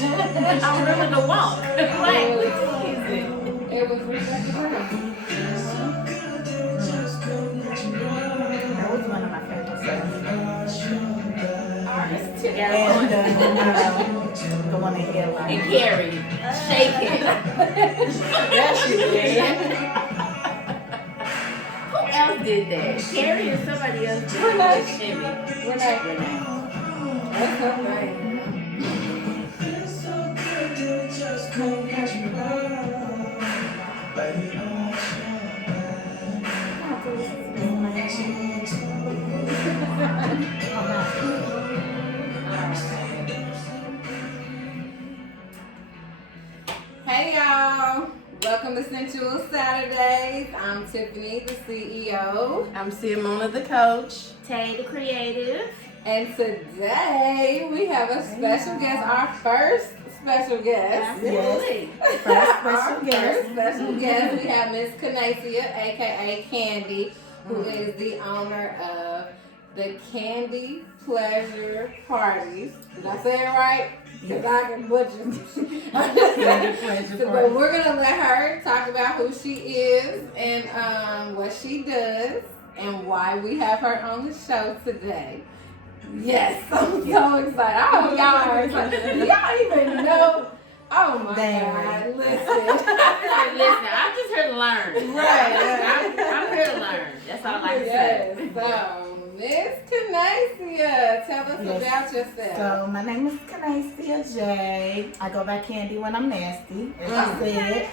I'm really the walk. Like, what is it? It was Rebecca Brown. That was one of my favorite songs. Artists And together. the one that he had like. And Carrie, shake it. That she did. Who else did that? Carrie or somebody else did that? Shimmy. Renee. That's her name. Hey y'all, welcome to Sensual Saturdays. I'm Tiffany, the CEO. I'm Simona, the coach. Tay, the creative. And today we have a special guest, our first special guest. Absolutely. First special guest. First special guest. We have Miss Canayec'ya, aka Candy, who is the owner of the Candy Pleasure Parties. Did I say it right? Because I can butcher. Candy Pleasure But Party. we're gonna let her talk about who she is and what she does and why we have her on the show today. Yes, I'm so excited. I hope y'all are excited. Y'all even know. Oh my God! Listen, I'm just here to learn. Right. I'm here to learn. That's all I can Yes. say. So, Miss Canayec'ya, tell us Yes. about yourself. So my name is Canayec'ya J. I go by Candy when I'm nasty, as I said.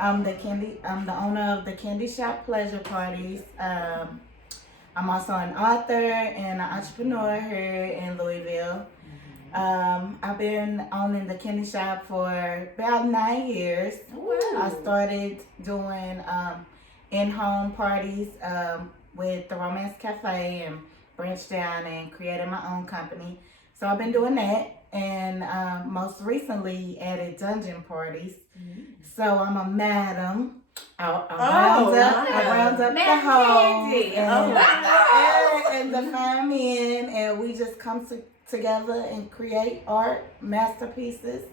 I'm the owner of the Candy Shop Pleasure Parties. I'm also an author and an entrepreneur here in Louisville. I've been owning the candy shop for about 9 years. I started doing in-home parties with the Romance Cafe and branched down and created my own company. So I've been doing that, and most recently added dungeon parties. So I'm a madam. I round up the hoes and the firemen, and we just come together and create art masterpieces,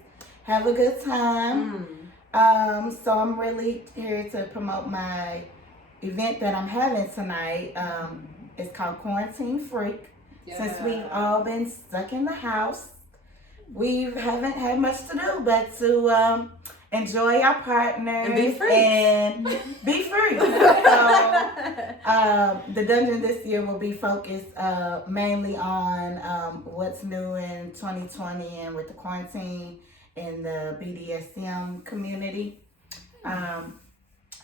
have a good time. So I'm really here to promote my event that I'm having tonight. It's called Quarantine Freak. Since we've all been stuck in the house, we haven't had much to do but to enjoy our partners And be free. So, the dungeon this year will be focused mainly on what's new in 2020 and with the quarantine in the BDSM community.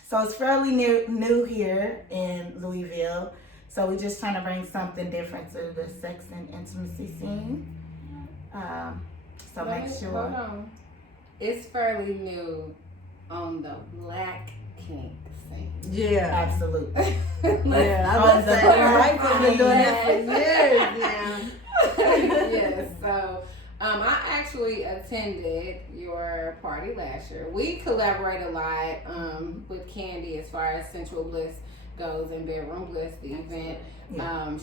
So it's fairly new here in Louisville. So we're just trying to bring something different to the sex and intimacy scene. So make sure. Hold on. It's fairly new on the black kink scene. Yeah. Absolutely. Yeah, I was the saying, black I've been doing that for years now. Yes, so I actually attended your party last year. We collaborate a lot with Candy as far as Sensual Bliss goes and Bedroom Bliss, the event.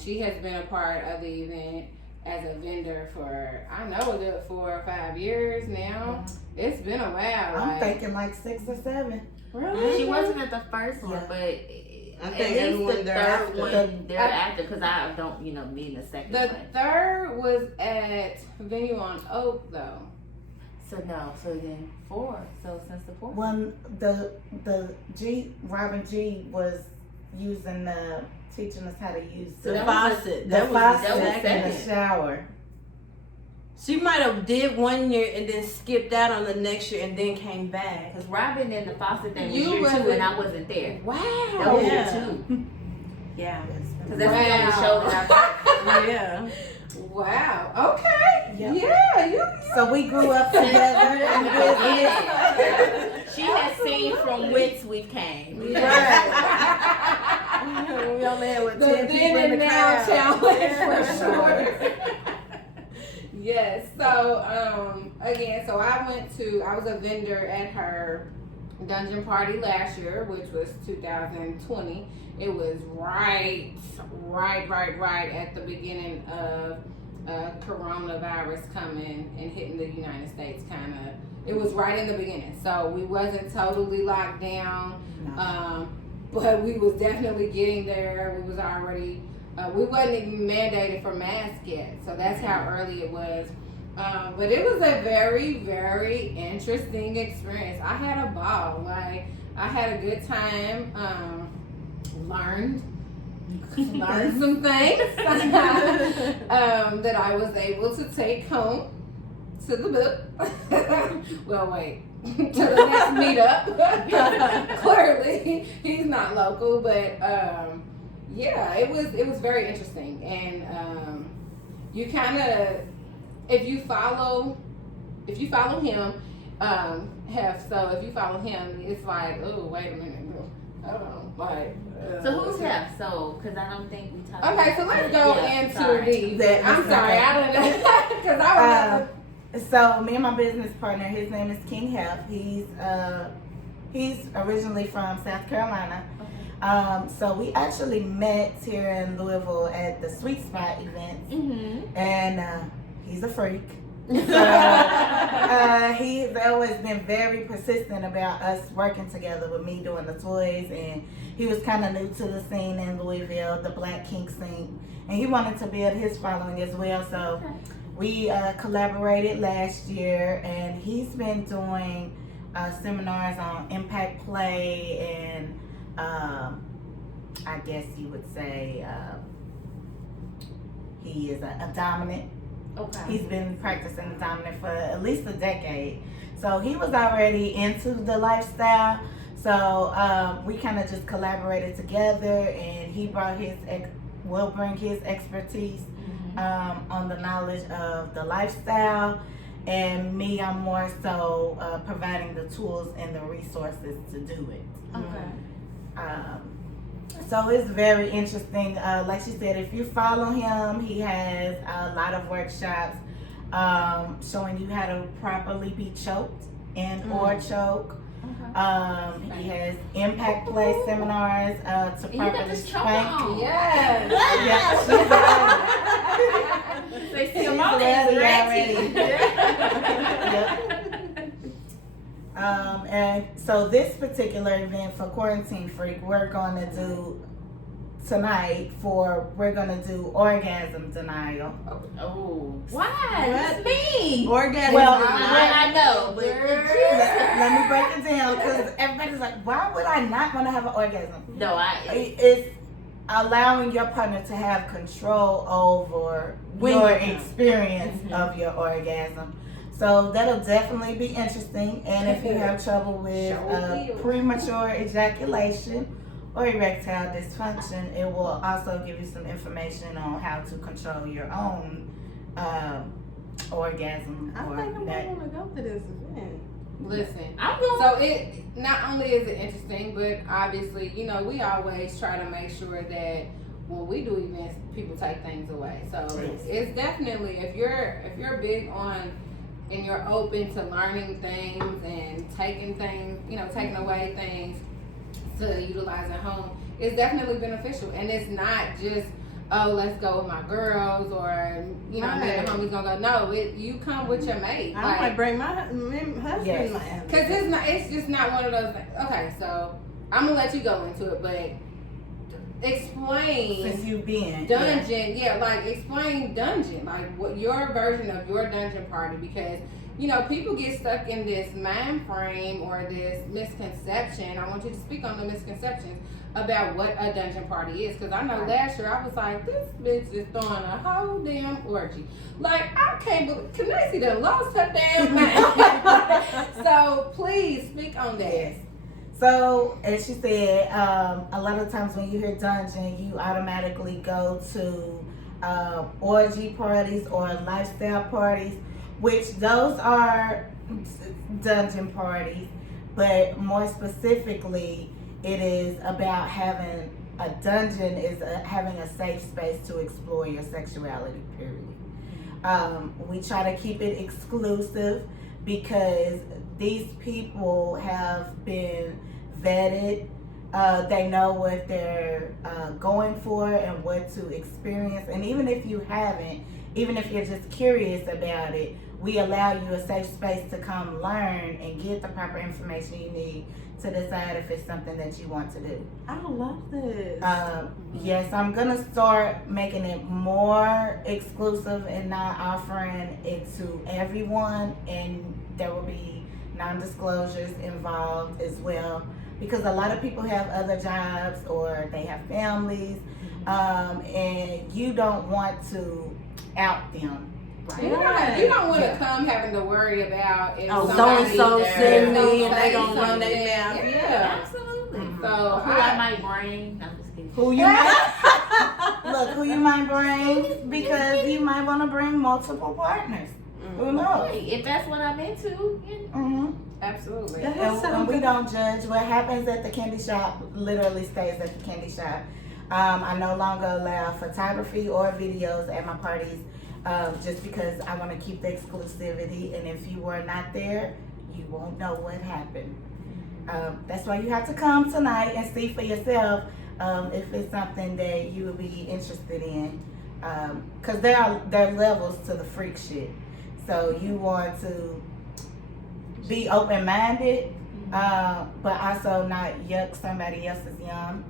She has been a part of the event as a vendor for, I know, a good 4 or 5 years now. It's been a while. I'm thinking like 6 or 7. Really? She wasn't at the first one, but I at think least everyone the thereafter. third one thereafter, because I don't, need the second The one. third was at venue on Oak, though. So then 4. So since the 4th. When the Robin G was using teaching us how to use The that faucet. the faucet was in the second. shower. She might have did 1 year and then skipped out on the next year and then came back. Because Robin and the faucet thing was You year 2 wasn't- and I wasn't there. Wow. That was Yeah. year 2. Yeah. Because that's the only show that I Yeah. Wow. Okay. Yeah. Yeah. You. So we grew up together in business. She has seen from whence we came. We only had The 10 people then in and the now crowd. challenge for sure. Yes. So again, so I was a vendor at her dungeon party last year, which was 2020. It was right at the beginning of coronavirus coming and hitting the United States it was right in the beginning. So we wasn't totally locked down. No. But we was definitely getting there. We was already, we wasn't even mandated for masks yet. So that's how early it was. But it was a very, very interesting experience. I had a ball. Like, I had a good time. Learned some things that I was able to take home to the book. Well, wait. To the next meetup. Clearly, he's not local, but yeah, it was very interesting, and you kind of, if you follow him, if you follow him, it's like, oh, wait a minute, like. So who's Hef? So, because I don't think we talked. Okay, so let's go into these. I'm sorry, I don't know, because I remember. So me and my business partner, his name is King Hef. He's originally from South Carolina. Okay. So we actually met here in Louisville at the Sweet Spot event, and he's a freak. So, he's always been very persistent about us working together with me doing the toys, and he was kind of new to the scene in Louisville, the Black kink scene, and he wanted to build his following as well. So. Okay. We collaborated last year, and he's been doing seminars on impact play and I guess you would say he is a dominant. Okay. He's been practicing the dominant for at least a decade. So he was already into the lifestyle. So we kind of just collaborated together, and he brought will bring his expertise on the knowledge of the lifestyle, and me, I'm more so providing the tools and the resources to do it. Okay. So it's very interesting. Like she said, if you follow him, he has a lot of workshops showing you how to properly be choked and or choke. He has impact play seminars to properly spank. Yes. They see him already. And so this particular event for Quarantine Freak, we're going to do tonight we're going to do orgasm denial. Oh. Why? That's me. Orgasm denial. I know, but let me break it down, because everybody's like, why would I not want to have an orgasm? No, it's allowing your partner to have control over your experience of your orgasm. So that'll definitely be interesting. And if you have trouble with premature ejaculation or erectile dysfunction, it will also give you some information on how to control your own orgasm. I think I'm going to go to this event. Listen, so it not only is it interesting, but obviously, we always try to make sure that when we do events, people take things away. So it's definitely, if you're big on and you're open to learning things and taking things, taking away things to utilize at home, it's definitely beneficial. And it's not just, oh, let's go with my girls, or me and the homies gonna go. No, you come with your mate. I might bring my husband. Yes. Because it's just not one of those things. Okay, so I'm gonna let you go into it, but explain. Since you've been dungeon, explain dungeon, like what your version of your dungeon party, because people get stuck in this mind frame or this misconception. I want you to speak on the misconceptions about what a dungeon party is, because I know last year I was like, this bitch is throwing a whole damn orgy. Like, I can't believe Canayec'ya done lost her damn mind. So please speak on that. Yes. So, as she said, a lot of times when you hear dungeon, you automatically go to orgy parties or lifestyle parties, which those are dungeon parties, but more specifically, it is about having a dungeon is having a safe space to explore your sexuality, period. We try to keep it exclusive because these people have been vetted. They know what they're going for and what to experience. And even if you haven't, even if you're just curious about it, we allow you a safe space to come learn and get the proper information you need to decide if it's something that you want to do. I love this. Yes, I'm gonna start making it more exclusive and not offering it to everyone, and there will be non-disclosures involved as well, because a lot of people have other jobs or they have families, and you don't want to out them. You don't want to come having to worry about if so somebody and so send me and say they gonna run something. their mouth. Yeah. Absolutely. Mhm. So Who I might bring. I'm just kidding. Who you might look, who you might bring, because you might want to bring multiple partners. Who knows? Hey, if that's what I'm into, you know. Absolutely. And we don't judge. What happens at the candy shop literally stays at the candy shop. I no longer allow photography or videos at my parties, just because I want to keep the exclusivity. And if you were not there, you won't know what happened. That's why you have to come tonight and see for yourself if it's something that you would be interested in. Because there are levels to the freak shit. So you want to be open-minded, but also not yuck somebody else's yum.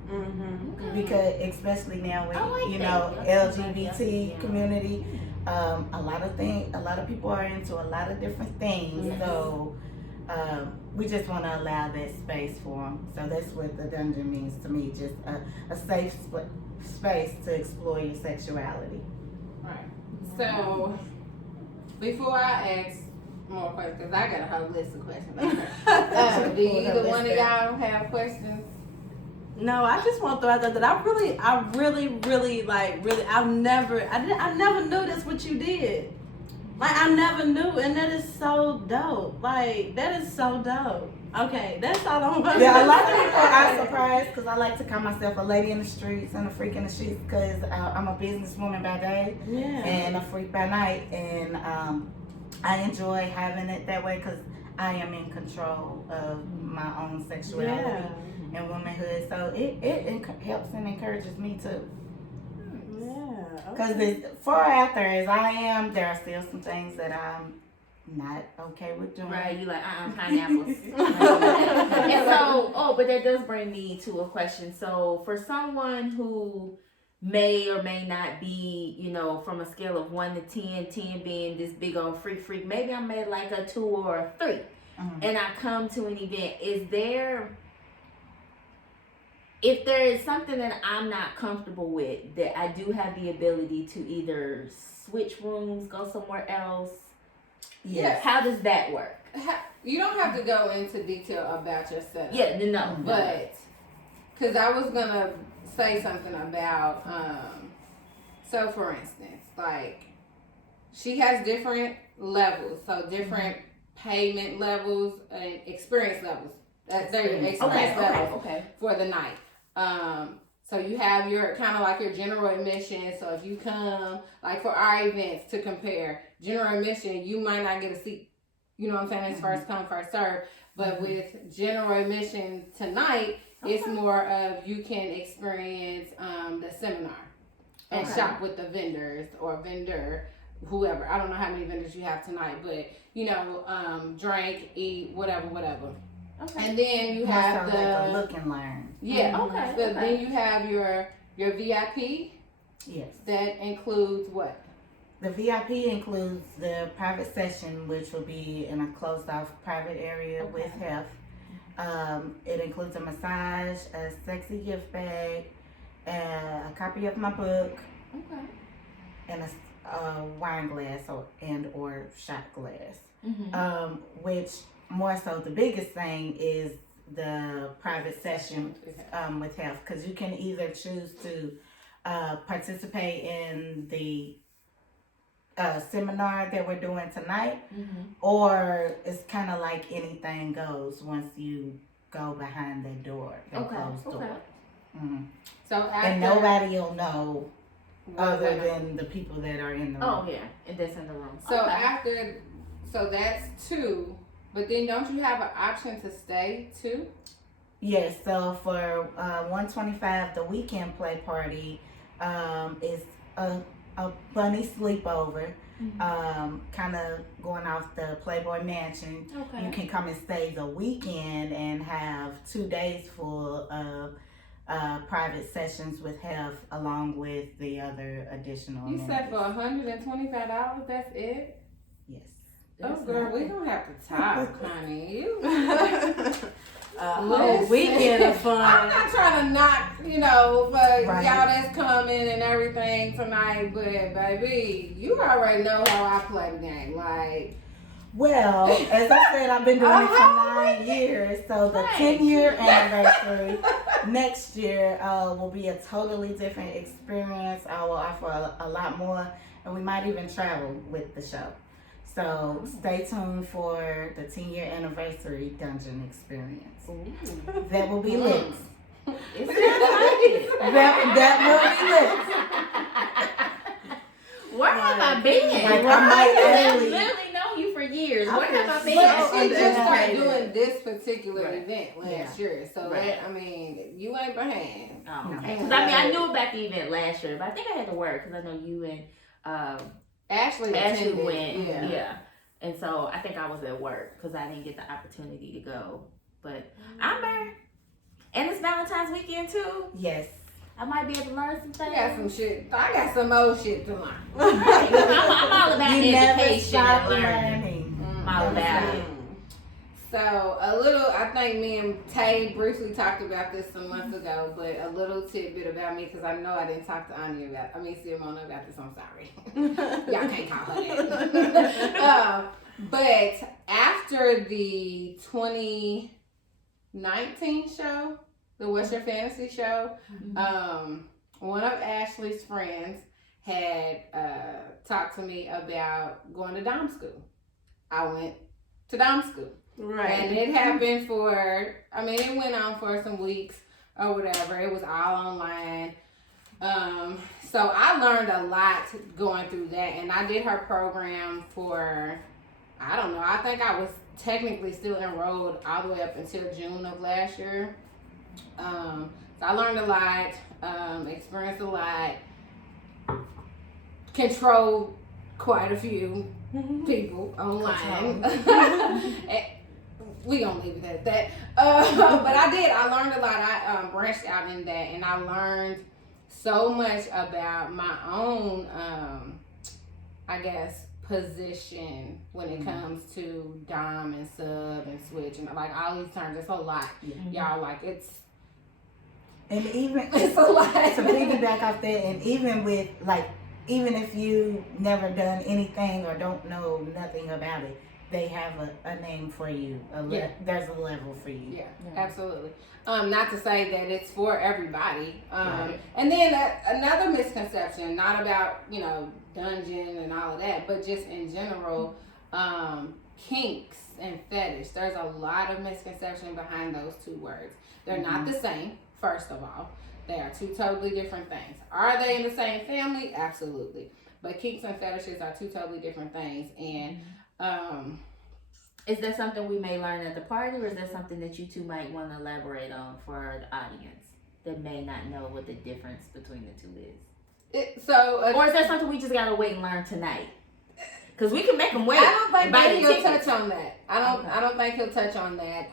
Because especially now with I like you that. know Yuck LGBT somebody else's yum. community, a lot of people are into a lot of different things. So we just want to allow that space for them. So that's what the dungeon means to me, just a safe space to explore your sexuality. Right. So, before I ask more questions, because I got a whole list of questions. Do either one of y'all have questions? No, I just want to throw out there that I really, I never knew that's what you did. Like, I never knew, and that is so dope. Like, that is so dope. Okay, that's all I want. Yeah, a lot of people are surprised because I like to call myself a lady in the streets and a freak in the streets, because I'm a businesswoman by day and a freak by night, and I enjoy having it that way because I am in control of my own sexuality and womanhood. So it helps and encourages me too. Because far after as I am, there are still some things that I'm not okay with doing. Right, you like, pineapples. And so, but that does bring me to a question. So for someone who may or may not be, you know, from a scale of 1 to 10, 10 being this big old freak, maybe I'm at like a 2 or a 3, and I come to an event, if there is something that I'm not comfortable with, that I do have the ability to either switch rooms, go somewhere else. Yes. How does that work? You don't have to go into detail about your setup. Yeah, no. But, because I was going to say something about, so for instance, like, she has different levels, so different payment levels and experience levels. That's their experience levels for the night. So you have your kind of like your general admission. So if you come, like for our events to compare, general admission, you might not get a seat. You know what I'm saying? It's first come, first serve. But with general admission tonight, it's more of you can experience the seminar and shop with the vendors or vendor, whoever. I don't know how many vendors you have tonight, but you know, drink, eat, whatever. Okay. And then you have like a look and learn. Yeah. So then you have your VIP. Yes. That includes what? The VIP includes the private session, which will be in a closed off private area with health. It includes a massage, a sexy gift bag, a copy of my book, and a wine glass or shot glass. Which more so the biggest thing is the private session with health, because you can either choose to participate in the seminar that we're doing tonight, or it's kind of like anything goes once you go behind the door, closed door. So after, and nobody will know other than the people that are in the room. Oh yeah, and that's in the room. So after, so that's 2, but then don't you have an option to stay too? Yes. So for $125, the weekend play party is a bunny sleepover. Kind of going off the Playboy Mansion. Okay. You can come and stay the weekend and have 2 days full of private sessions with Hef along with the other additional You said for amenities. $125, that's it? Yes. Oh, girl, we gonna have to talk, honey. You. Whole Listen, weekend of I'm fun. not trying to knock, for Right. y'all that's coming and everything tonight, but baby, you already know how I play the game. Like, Well, as I said, I've been doing it for 9 years. So the 10-year anniversary next year will be a totally different experience. I will offer a lot more, and we might even travel with the show. So stay tuned for the 10-year anniversary dungeon experience. That will be lit. It sounds like it. That will be lit. Where have I been? Like, I might I've really- literally known you for years. I Where have I feel been? but so she just started underestimated. doing this particular Right. event last Yeah. year, so Right. that, I mean, you ain't behind. Oh, okay. No. Because I knew about the event last year, but I think I had to work because I know you and Ashley Ashley attended. went. Yeah. And so I think I was at work because I didn't get the opportunity to go. But I'm there. And it's Valentine's weekend too. Yes. I might be able to learn some I things. got some shit. I got some old shit to learn. Right. I'm all about You never education stop and learning. learning. All Never about stop. it. So a little, I think me and Tay briefly talked about this some months ago, but a little tidbit about me because I know I didn't talk to Anya Simona about this. I'm sorry, y'all can't call her that. But after the 2019 show, the What's Your Fantasy show, one of Ashley's friends had talked to me about going to dom school. I went to dom school. Right. And it happened it went on for some weeks or whatever. It was all online. So I learned a lot going through that. And I did her program for, I don't know, I think I was technically still enrolled all the way up until June of last year. So I learned a lot, experienced a lot, controlled quite a few people online. We gonna leave it at that. But I learned a lot. I branched out in that, and I learned so much about my own, I guess, position when it comes to dom and sub and switch and like all these terms. It's a lot, y'all. Like it's even it's a lot. to piggyback off that, and even with even if you never done anything or don't know nothing about it, they have a name for you. There's a level for you. Yeah, absolutely. Not to say that it's for everybody. Right. And then another misconception, not about, dungeon and all of that, but just in general, kinks and fetish. There's a lot of misconception behind those two words. They're not the same, first of all. They are two totally different things. Are they in the same family? Absolutely. But kinks and fetishes are two totally different things. And is that something we may learn at the party, or is that something that you two might want to elaborate on for the audience that may not know what the difference between the two is? Or is that something we just gotta wait and learn tonight? Because we can make them wait. I don't think buy that the he'll tickets. touch on that. I don't think he'll touch on that.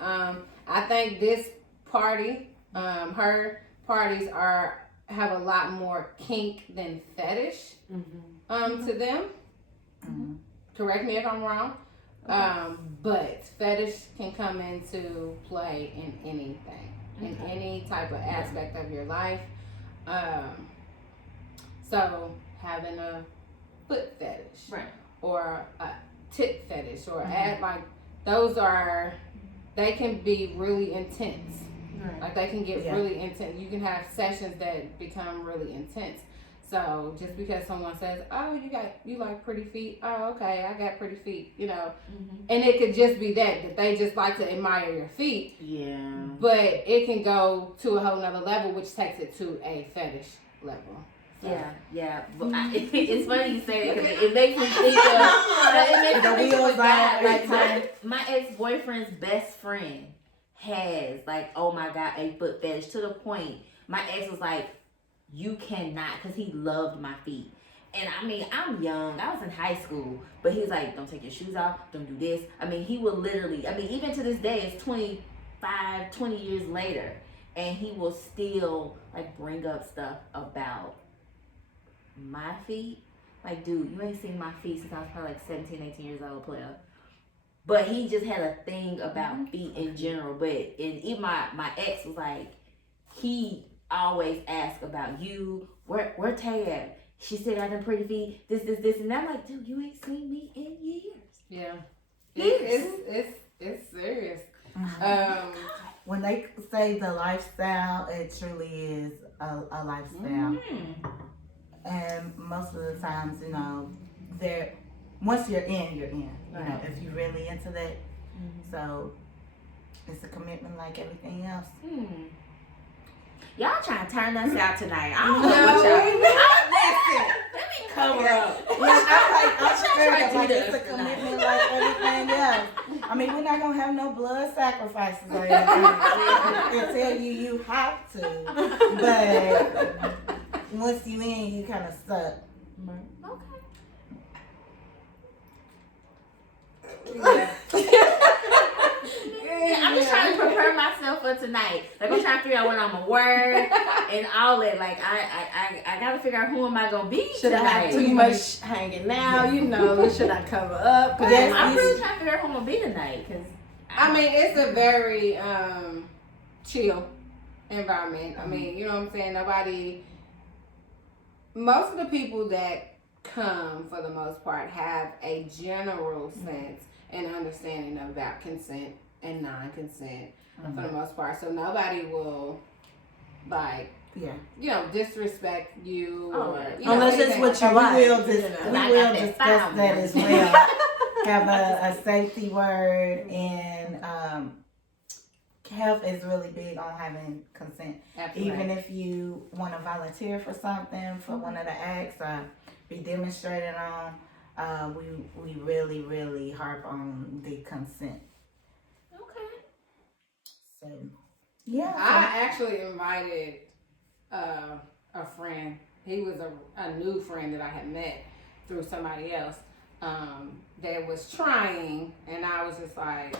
I think this party, her parties have a lot more kink than fetish to them. Correct me if I'm wrong. But fetish can come into play in anything, in any type of aspect of your life. So having a foot fetish, Right. or a tit fetish, or they can be really intense. Right. Like they can get really intense. You can have sessions that become really intense. So just because someone says, "Oh, you like pretty feet," oh, okay, I got pretty feet, and it could just be that they just like to admire your feet. Yeah. But it can go to a whole nother level, which takes it to a fetish level. So. Yeah. But it's funny you say that because it makes me think of God. Like my ex-boyfriend's best friend has oh my God, a foot fetish to the point my ex was like, you cannot, because he loved my feet. And I mean, I'm young. I was in high school. But he was like, don't take your shoes off. Don't do this. I mean, he will literally, I mean, even to this day, it's 25, 20 years later. And he will still, like, bring up stuff about my feet. Like, dude, you ain't seen my feet since I was probably like 17, 18 years old, player. But he just had a thing about feet in general. But even my ex was like, he always asked about you. Where Tay at? She said I done pretty feet. This, and I'm like, dude, you ain't seen me in years. Yeah. Years. It's serious. When they say the lifestyle, it truly is a lifestyle. And most of the times, you know, once you're in, you know, if you're really into that. So it's a commitment like everything else. Y'all trying to turn us out tonight. I don't know what y'all. Listen, let me cover up. I'm like it's a commitment like everything else. I mean, we're not gonna have no blood sacrifices or anything. They tell you have to, but once you in, you kind of stuck. Yeah. I'm just trying to prepare myself for tonight. Like, I'm trying to figure out what I'm gonna wear and all that. Like, I gotta figure out who am I gonna be Should tonight. I have too much hanging now? You know, should I cover up? Yes, I'm really trying to figure out who I'm gonna be tonight. Cause I mean, it's a very chill environment. I mean, you know what I'm saying? Most of the people that come, for the most part, have a general sense and understanding about consent and non-consent for the most part. So nobody will, like, you know, disrespect you or you know, unless it's what you like. We will discuss that as well. Have a safety word, and health is really big on having consent. Absolutely. Even if you want to volunteer for something, for one of the acts, or be demonstrated on, we really, really harp on the consent. okay. So, yeah. I actually invited a friend. He was a new friend that I had met through somebody else that was trying, and I was just like,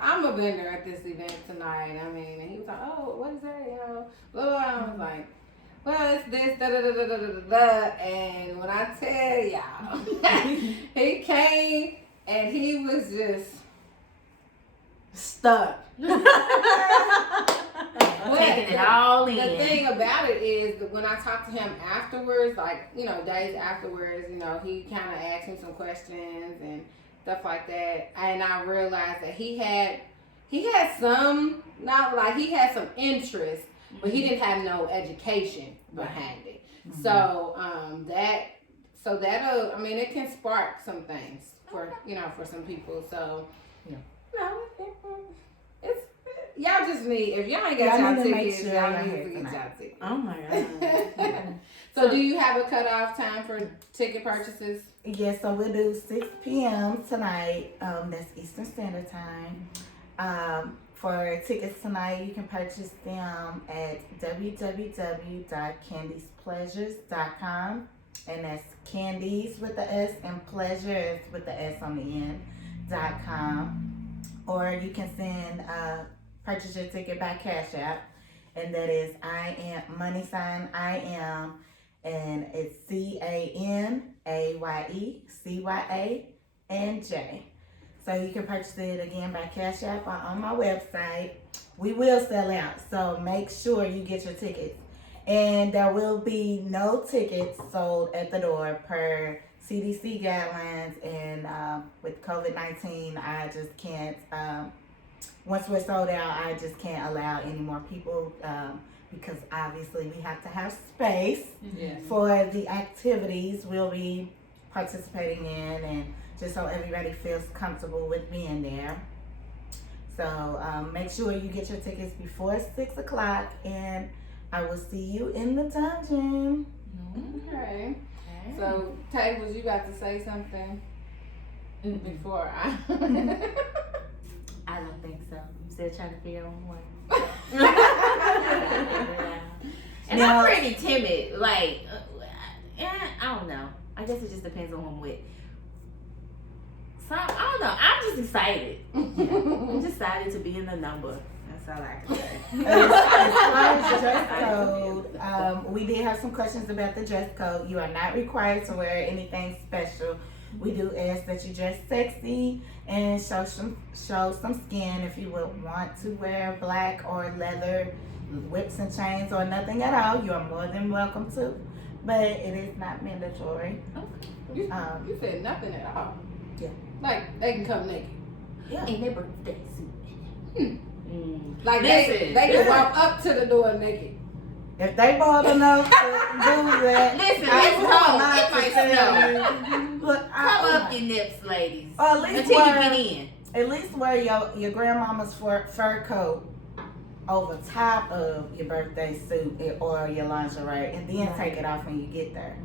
I'm a vendor at this event tonight. I mean, and he was like, oh, what is that? You know, blah, blah. I was like, well, it's this, da da da da da da da. And when I tell y'all, he came and he was just stuck. Taking it all in. The thing about it is that when I talked to him afterwards, like, you know, days afterwards, you know, he kind of asked me some questions and stuff like that. And I realized that he had some, not like he had some interest, but he didn't have no education behind it. So that'll, I mean, it can spark some things for, you know, for some people. So, you know, it's, y'all just need, if y'all ain't got y'all tickets, y'all need to get y'all tickets. Oh my God. So do you have a cutoff time for ticket purchases? Yes, so we'll do 6 p.m. tonight. That's Eastern Standard Time. For tickets tonight, you can purchase them at www.candiespleasures.com. And that's candies with the S and pleasures with the S on the end.com. Or you can send, purchase your ticket by Cash App. And that is I am, and it's CANAYECYA and J. So you can purchase it again by Cash App or on my website. We will sell out, so make sure you get your tickets. And there will be no tickets sold at the door per CDC guidelines. And with COVID-19, I just can't, once we're sold out, I just can't allow any more people because obviously we have to have space for the activities we'll be participating in, and just so everybody feels comfortable with being there. So make sure you get your tickets before 6 o'clock, and I will see you in the dungeon. Okay. So, Tay, was you about to say something before I? I don't think so. I'm still trying to figure out what. And I'm pretty timid. Like, I don't know. I guess it just depends on who I'm with. So I don't know. I'm just excited. I'm just excited to be in the number. That's all I can say. As far as dress code, we did have some questions about the dress code. You are not required to wear anything special. We do ask that you dress sexy and show some skin. If you would want to wear black or leather, whips and chains, or nothing at all, you are more than welcome to. But it is not mandatory. You said nothing at all. Yeah. Like they can come naked. Yeah. And their birthday suit. Like Listen, they can walk up to the door naked. If they bold enough to do that, Listen, I it's will cold. not It might to snow. Look, Cover up your nips, ladies. or at least Until you wear, get in. at least wear your grandmama's fur coat over top of your birthday suit or your lingerie, and then take it off when you get there.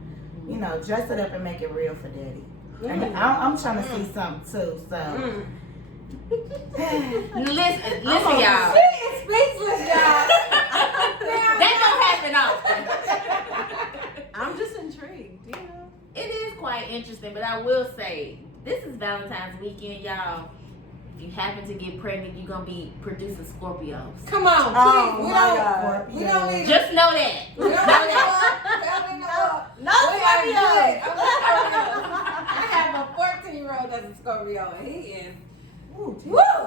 You know, dress it up and make it real for daddy. And I'm trying to see something too. So. Listen, y'all. She is speechless, y'all. That don't happen often. I'm just intrigued, you know. It is quite interesting, but I will say, this is Valentine's weekend, y'all. If you happen to get pregnant, you're gonna be producing Scorpios. Come on, Oh, please. my God. We don't need. Just know that. We don't need No We are Scorpio. good. I'm a Scorpio. I have a 14-year-old that's a Scorpio, and he is. Woo,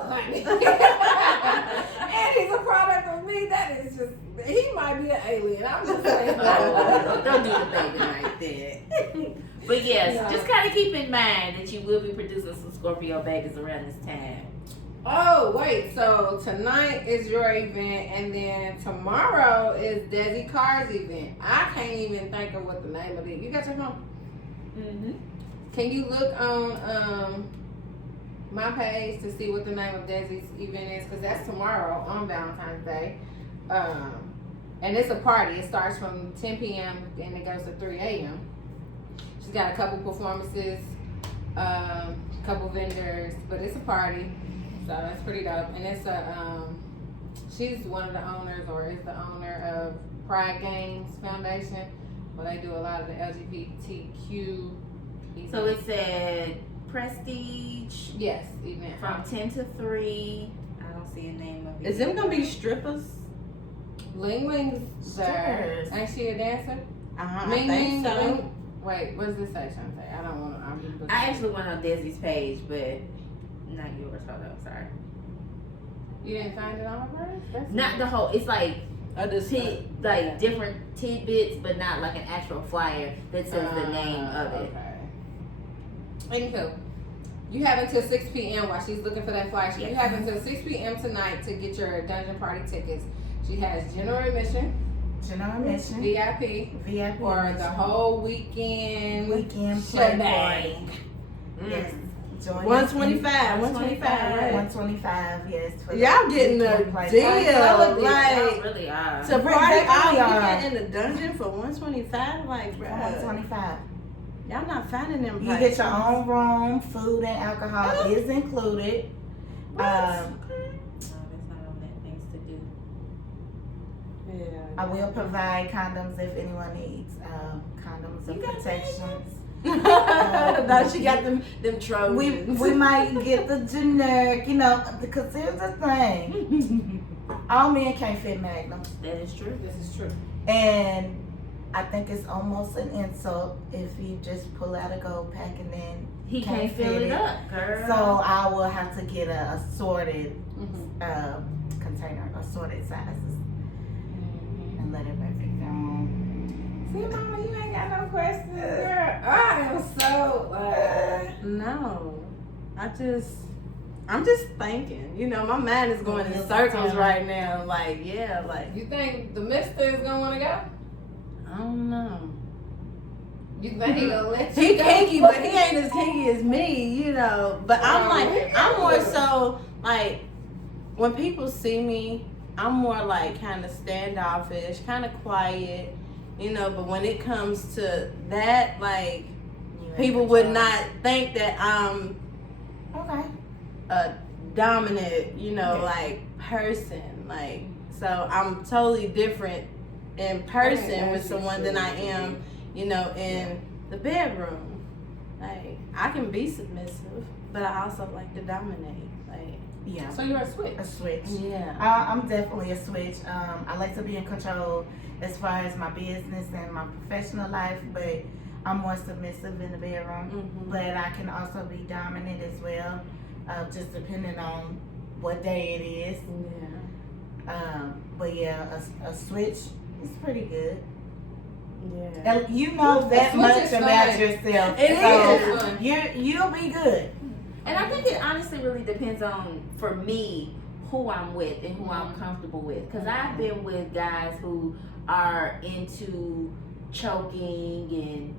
honey. And he's a product of me. That is just, he might be an alien. I'm just saying. Don't do the baby like that. But yes, just kind of keep in mind that you will be producing some Scorpio babies around this time. Oh, wait. So tonight is your event, and then tomorrow is Desi Carr's event. I can't even think of what the name of it. You got your phone? Mm-hmm. Can you look on my page to see what the name of Desi's event is? Because that's tomorrow on Valentine's Day. And it's a party. It starts from 10 p.m. and it goes to 3 a.m. She's got a couple performances, couple vendors, but it's a party. So that's pretty dope. And it's she's one of the owners, or is the owner of Pride Games Foundation, where they do a lot of the LGBTQ events. So it said Prestige Yes, event. from 10 to 3. I don't see a name of it. Is them gonna be strippers? Ling Ling's there. Strippers. Ain't she a dancer? I Ling think so. Ling. Wait, what does this say, Shantae? I don't want to. I'm just looking. I actually went on Desi's page, but not yours. Hold up, sorry. You didn't find it on her page? That's Not the whole. It's like Just like different tidbits, but not like an actual flyer that says the name of it. Okay. Anywho, you have until 6 p.m. while she's looking for that flyer. You have until 6 p.m. tonight to get your dungeon party tickets. She has general admission, VIP, or the whole weekend play shebang. party. Yes. Join 125, 125, right? 125, yes. For Y'all getting a weekend play deal, party. Y'all like really are. to We party definitely all are. weekend in the dungeon for 125. Like, bruh, 125. y'all not finding them. You prices. get your own room, food and alcohol is included. No, that's not on that things to do. Yeah. I will provide condoms if anyone needs condoms of protection. No, she got them Trojans. We might get the generic, because here's the thing. All men can't fit magnums. That is true. This is true. And I think it's almost an insult if you just pull out a gold pack and then He can't fill fit it up, girl. So I will have to get a assorted container, assorted sizes, and let it break it down. See, Mama, you ain't got no questions, girl. I am so. No, I'm just thinking. My mind is going in circles right now. Like, yeah, like You think the Mister is gonna want to go? I don't know. You think he gonna let you He go? kinky, but he ain't as kinky as me, But I'm like, I'm more so like when people see me, I'm more like kind of standoffish, kind of quiet, But when it comes to that, like people would not think that I'm a dominant, like person. Like, so I'm totally different in person with someone than I am, in the bedroom. Like, I can be submissive, but I also like to dominate. Like, Yeah. So you're a switch. A switch. yeah. I'm definitely a switch. I like to be in control as far as my business and my professional life, but I'm more submissive in the bedroom. Mm-hmm. But I can also be dominant as well, just depending on what day it is. Yeah. But yeah, a switch is pretty good. Yeah. And you know that Switch much is about fun. yourself. It so is. You'll be good. And I think it honestly really depends on, for me, who I'm with and who I'm comfortable with. Because I've been with guys who are into choking and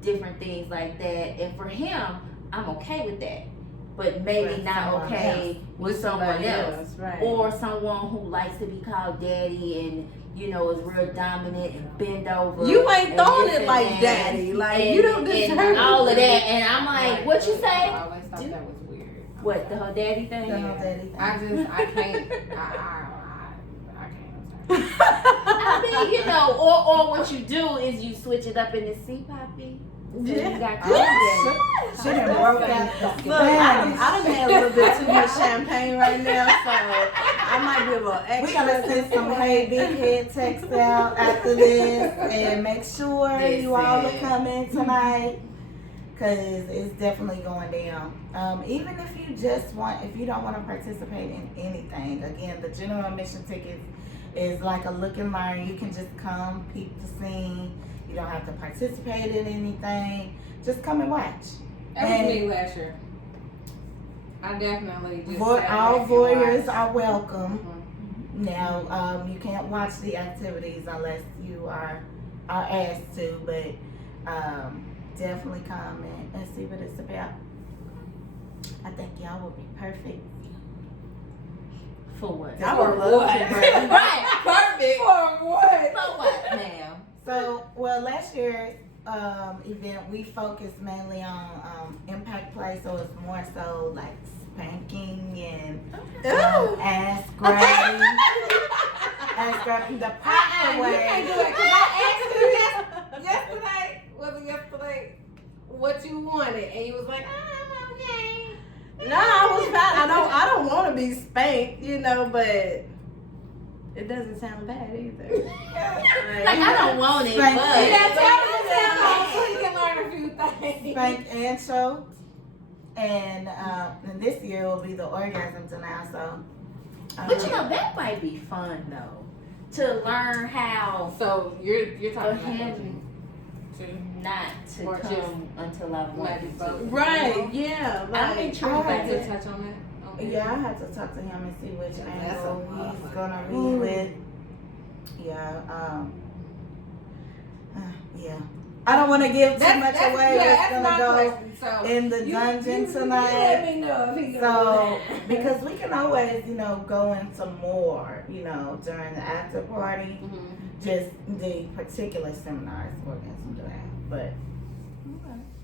different things like that. And for him, I'm okay with that. But maybe With not someone okay with someone somebody else. right? Or someone who likes to be called daddy and, is real dominant and bend over. You ain't and throwing this it and like that. daddy. Like, And- you don't deserve and all it. of that. And I'm like, what you say? I always thought that was weird. What, the whole daddy thing? The whole daddy thing. I can't. I can't. I mean, or what you do is you switch it up in the sea, Poppy. So Yeah. you got She done broke out the Look, I done had a little bit too much champagne right now, so I might be a little extra. We gotta send some hey big head text out after this and make sure you all are coming tonight, cause it's definitely going down. Even if you if you don't want to participate in anything, again, the general admission tickets is like a look and learn. You can just come, peep the scene. You don't have to participate in anything. Just come and watch. That was me last year. I definitely just sat All back and voyeurs watched. are welcome. Mhm. Now, you can't watch the activities unless you are asked to, but definitely come and see what it's about. I think y'all will be perfect. For what? I would love to. Right, perfect. For what? For what, ma'am? So, last year's event, we focused mainly on impact play, so it's more so like spanking and ass grabbing. Ass grabbing the proper You way. can't do it, 'cause I asked you yesterday. Was it yesterday? What you wanted, and you was like, "I'm okay." No, I was fine. I don't want to be spanked, but it doesn't sound bad either. Like, I don't want it, Spank. but. Yeah, so you can learn a few things. Spanked and choked. And this year will be the orgasm denial, so. But that might be fun though, to learn how So you're for talking about him not to Or just come until I want let him it to. go. Right? Yeah. I'm Like, intrigued I by had to that. touch on that. Yeah, I had to talk to him and see which That's angle a- he's gonna read with. Yeah, yeah. I don't want to give too much away. What's gonna go So in the dungeon you tonight. let me know if he So, because we can always, go into more, during the after party, just the particular seminars orgasm denial, but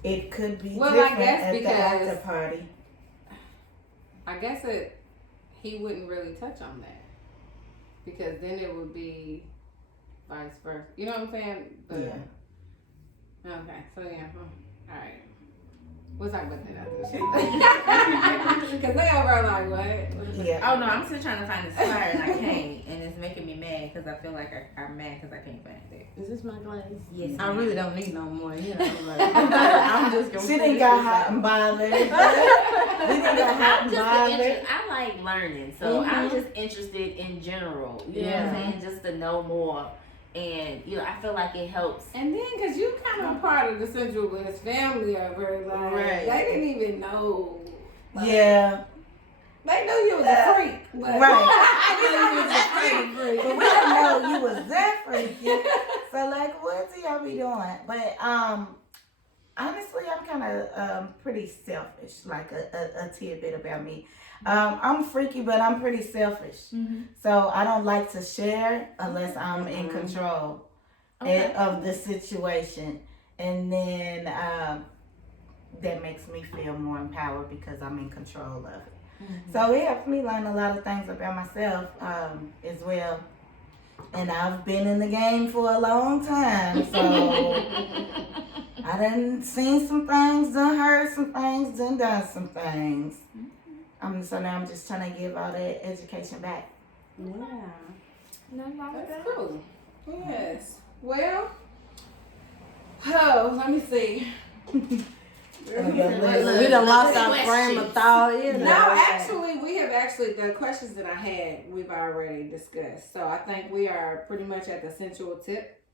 it could be Well, I different guess at the because- after party. I guess he wouldn't really touch on that because then it would be vice versa. You know what I'm saying? Yeah. Okay. So yeah. All right. We'll talk about that after. Because they over like what? Yeah. Oh no, I'm still trying to find the slide and I can't, and it's making me mad because I feel like I'm mad because I can't find it. is this my glass? Yes, I ma'am. really don't need no more. I'm just gonna. She didn't finish got this hot out. and bothered. We didn't got hot I'm and just bothered. I like learning, so I'm just interested in general. You know what I'm saying? Just to know more, and I feel like it helps. And then, because you kind of part of the Sensual Bliss family over, like, Right. they didn't even know. Like, Yeah. They knew you was a freak. But Right. I knew you was a freak. But we didn't know you was that freaky. So like, what do y'all be doing? But honestly, I'm kind of pretty selfish. Like a tidbit about me. I'm freaky, but I'm pretty selfish. So I don't like to share unless I'm in control of the situation, and then that makes me feel more empowered because I'm in control of it. So it helps me learn a lot of things about myself as well. And I've been in the game for a long time, so I done seen some things, done heard some things, done some things. So now I'm just trying to give all that education back. Yeah. Nothing wrong with That's that. cool. Yes. Well, oh, let me see. We done lost our frame of thought. You know. No, actually, the questions that I had, we've already discussed. So I think we are pretty much at the sensual tip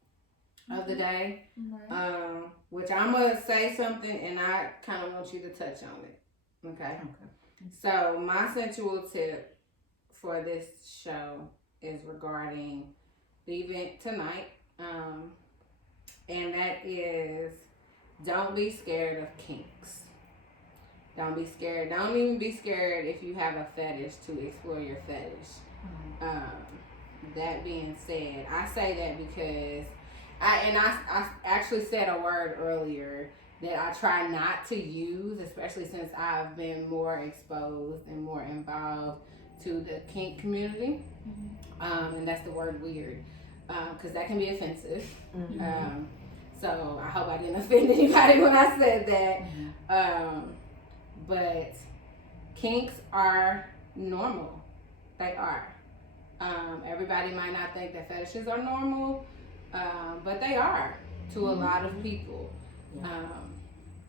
of the day. Right. Which I'm going to say something and I kind of want you to touch on it. Okay? So my sensual tip for this show is regarding the event tonight. And that is, don't be scared of kinks. Don't be scared. Don't even be scared if you have a fetish to explore your fetish. That being said, I say that because I actually said a word earlier that I try not to use, especially since I've been more exposed and more involved to the kink community. And that's the word weird, because that can be offensive. So I hope I didn't offend anybody when I said that. But kinks are normal. They are. Everybody might not think that fetishes are normal, but they are to a lot of people.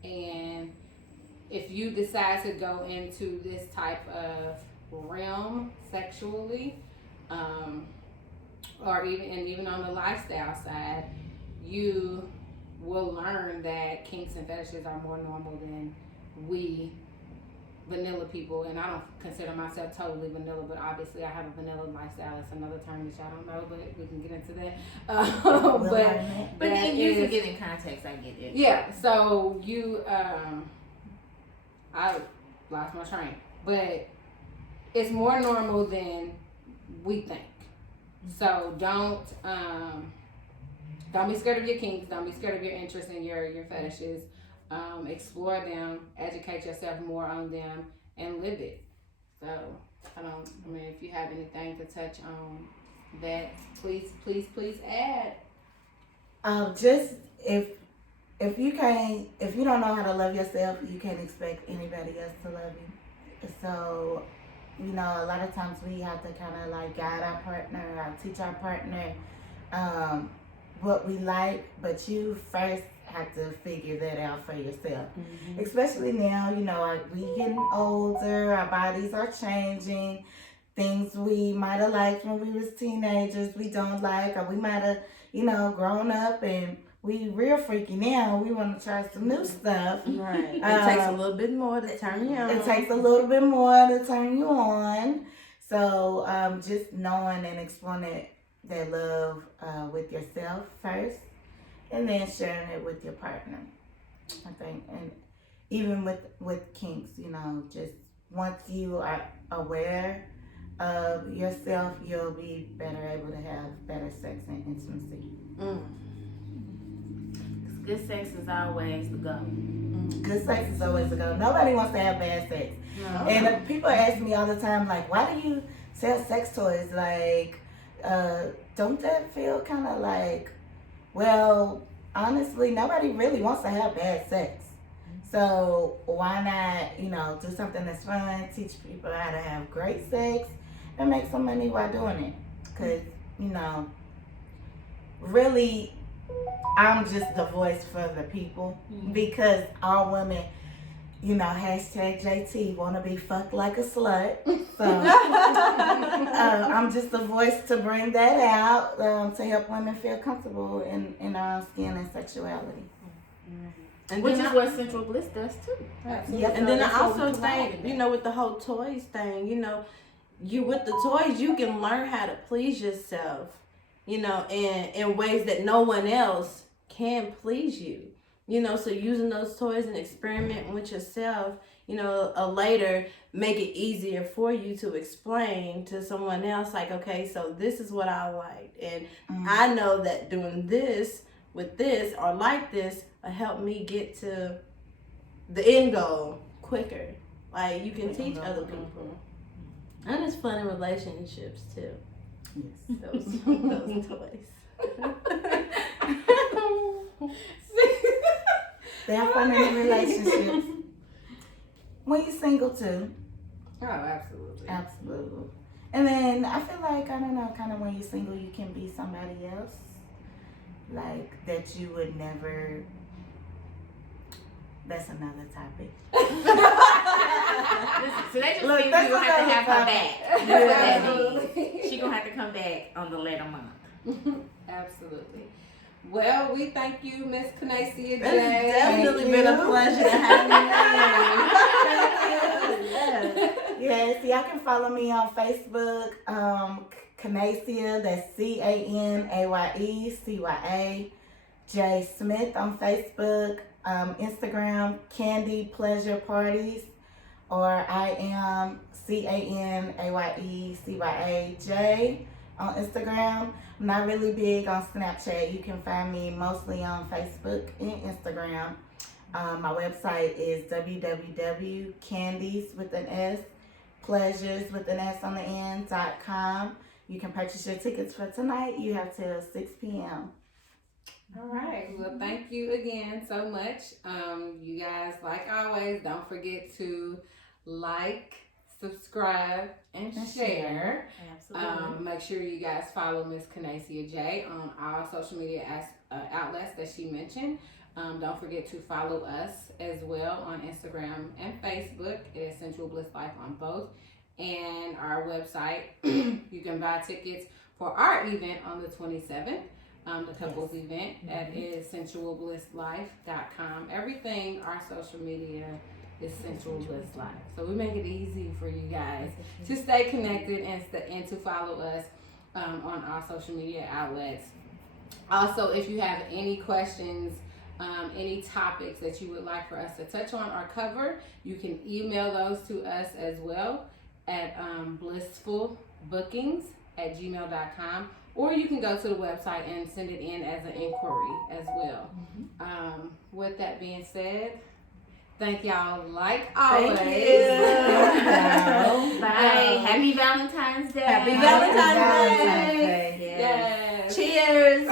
And if you decide to go into this type of realm sexually, or even on the lifestyle side, you will learn that kinks and fetishes are more normal than we vanilla people. And I don't consider myself totally vanilla, but obviously I have a vanilla lifestyle. It's another term that y'all don't know, but we can get into that. But then using it in context, I get it. Yeah, so you, I lost my train, but it's more normal than we think. So don't be scared of your kinks. Don't be scared of your interests and your fetishes. Explore them, educate yourself more on them, and live it. So if you have anything to touch on that, please add. Just if you don't know how to love yourself, you can't expect anybody else to love you. So, a lot of times we have to kind of like guide our partner or teach our partner what we like, but you first have to figure that out for yourself. Especially now, we getting older, our bodies are changing. Things we might have liked when we was teenagers, we don't like, or we might have, grown up and we real freaky now. We want to try some new stuff. Right. It takes a little bit more to turn you on. It takes a little bit more to turn you on. So just knowing and exploring that love with yourself first, and then sharing it with your partner, I think. And even with kinks, just once you are aware of yourself, you'll be better able to have better sex and intimacy. Good sex is always the go. Good sex is always the go. Nobody wants to have bad sex. No. And people ask me all the time, like, why do you sell sex toys? Like, don't that feel kind of like, well, honestly, nobody really wants to have bad sex. So why not, do something that's fun, teach people how to have great sex, and make some money while doing it? Because, really, I'm just the voice for the people, because all women, hashtag JT, want to be fucked like a slut. So I'm just the voice to bring that out, to help women feel comfortable in our own skin and sexuality. And which is what Sensual Bliss does too. Yep. And then I also think, with the whole toys thing, you with the toys, you can learn how to please yourself, in ways that no one else can please you. So using those toys and experimenting with yourself, later make it easier for you to explain to someone else, like, okay, so this is what I like. And I know that doing this with this or like this will help me get to the end goal quicker. Like, you can teach other people. And it's fun in relationships too. Those toys. They have fun in the relationships. When you're single too. Oh, absolutely. Absolutely. And then I feel like, I don't know, kind of when you're single, you can be somebody else. Like, that you would never. That's another topic. Listen, so that just Look, means that's you're gonna have to have her another back. That's what that Absolutely. means. She gonna have to come back on the later month. Absolutely. Well, we thank you, Miss Canayec'ya J. It's definitely Thank been a you. pleasure to have you here. Yes, y'all can follow me on Facebook, Canayec'ya, that's CANAYECYA, J Smith on Facebook, Instagram, Candy Pleasure Parties, or I am CANAYECYAJ on Instagram. I'm not really big on Snapchat. You can find me mostly on Facebook and Instagram. My website is www.candies.com. You can purchase your tickets for tonight. You have till 6 p.m. All right. Well, thank you again so much. You guys, like always, don't forget to like, subscribe, and share. Absolutely. Make sure you guys follow Miss Canayec'ya J on all social media outlets that she mentioned. Don't forget to follow us as well on Instagram and Facebook. It is Sensual Bliss Life on both. And our website, you can buy tickets for our event on the 27th, the couples event. That is sensualblisslife.com. Everything, our social media is Sensual Bliss Life. So we make it easy for you guys to stay connected and to follow us on our social media outlets. Also, if you have any questions, any topics that you would like for us to touch on or cover, you can email those to us as well at blissfulbookings@gmail.com, or you can go to the website and send it in as an inquiry as well. With that being said, thank y'all like always. Thank you. Bye. Happy Valentine's Day. Happy Valentine's Day. Day. Yes. Cheers.